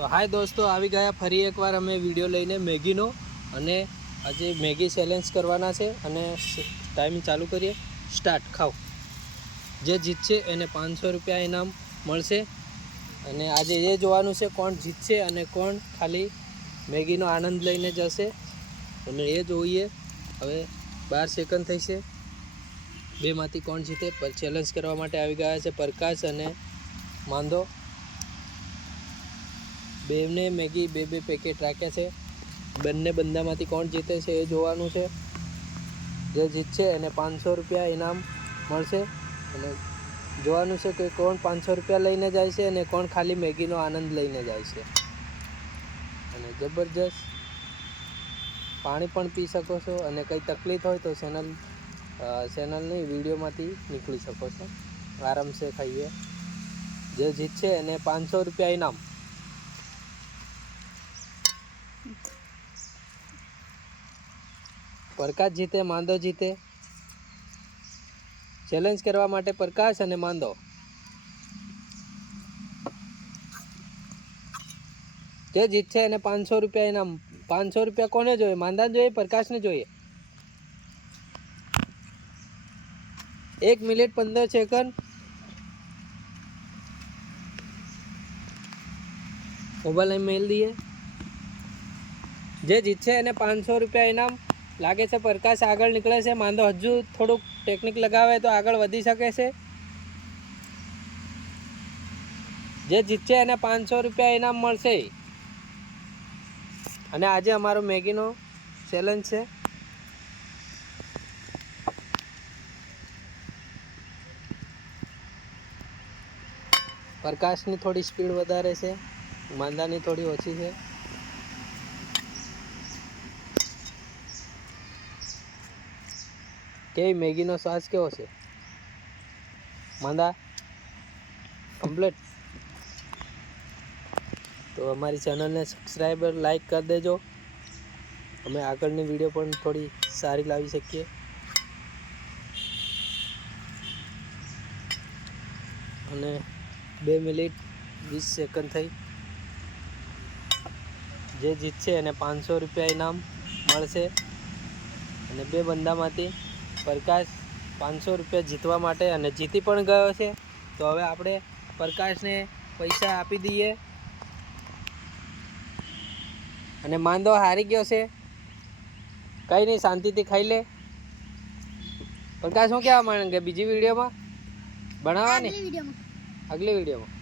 તો હાય દોસ્તો, આવી ગયા ફરી એકવાર અમે વિડીયો લઈને મેગીનો, અને આજે મેગી ચેલેન્જ કરવાના છે અને ટાઈમ ચાલુ કરીએ. સ્ટાર્ટ. ખાઓ. જે જીતશે એને 500 રૂપિયા ઇનામ મળશે, અને આજે એ જોવાનું છે કોણ જીતશે અને કોણ ખાલી મેગીનો આનંદ લઈને જશે, અને એ જોઈએ. હવે 12 સેકન્ડ થઈ છે. બેમાંથી કોણ જીતે પર ચેલેન્જ કરવા માટે આવી ગયા છે પ્રકાશ અને માંદો. બેને મેગી બે પેકેટ રાખ્યા છે. બંને બંદામાંથી કોણ જીતે છે એ જોવાનું છે. જે જીતશે એને 500 રૂપિયા ઇનામ મળશે, અને જોવાનું છે કે કોણ 500 રૂપિયા લઈને જાય છે અને કોણ ખાલી મેગીનો આનંદ લઈને જાય છે. અને જબરજસ્ત પાણી પણ પી શકો છો, અને કંઈ તકલીફ હોય તો ચેનલની વિડીયોમાંથી નીકળી શકો છો. આરામસે ખાઈએ. જે જીતશે એને 500 રૂપિયા ઇનામ. પ્રકાશ જીતે, માંદો જીતે. ચેલેન્જ કરવા માટે પ્રકાશ અને માંદો. જે જીતશે એને 500 રૂપિયા ઇનામ. 500 રૂપિયા કોને જોઈએ? માંદાને જોઈએ, પ્રકાશને જોઈએ? 1 મિનિટ 15 સેકન્ડ. મોબાઈલ અહીં મેલ દઈએ. જે જીતશે એને 500 રૂપિયા ઇનામ. લાગે છે પ્રકાશ આગળ નીકળે છે. માંદો હજુ થોડુંક ટેકનિક લગાવે તો આગળ વધી શકે છે. જે જીતશે એને 500 રૂપિયા ઇનામ મળશે. અને આજે અમારો મેગીનો ચેલેન્જ છે. પ્રકાશની થોડી સ્પીડ વધારે છે, માંદાની થોડી ઓછી છે. કેવી મેગીનો સ્વાદ કેવો છે માંદા? કમ્પ્લીટ. તો અમારી ચેનલને સબસ્ક્રાઈબર લાઈક કરી દેજો. અમે આગળની વિડીયો પણ થોડી સારી લાવી શકીએ. અને 2 મિનિટ 20 સેકન્ડ થઈ. જે જીતશે એને 500 રૂપિયા ઇનામ મળશે, અને બે બંદામાંથી પ્રકાશ 500 રૂપિયા જીતવા માટે, અને જીતી પણ ગયો છે. તો હવે આપણે પ્રકાશને પૈસા આપી દઈએ. અને માંદો હારી ગયો છે. કંઈ નહીં, શાંતિથી ખાઈ લે. પ્રકાશ શું કહેવા માંગે બીજી વિડીયોમાં? બનાવવાની આગલી વિડીયોમાં.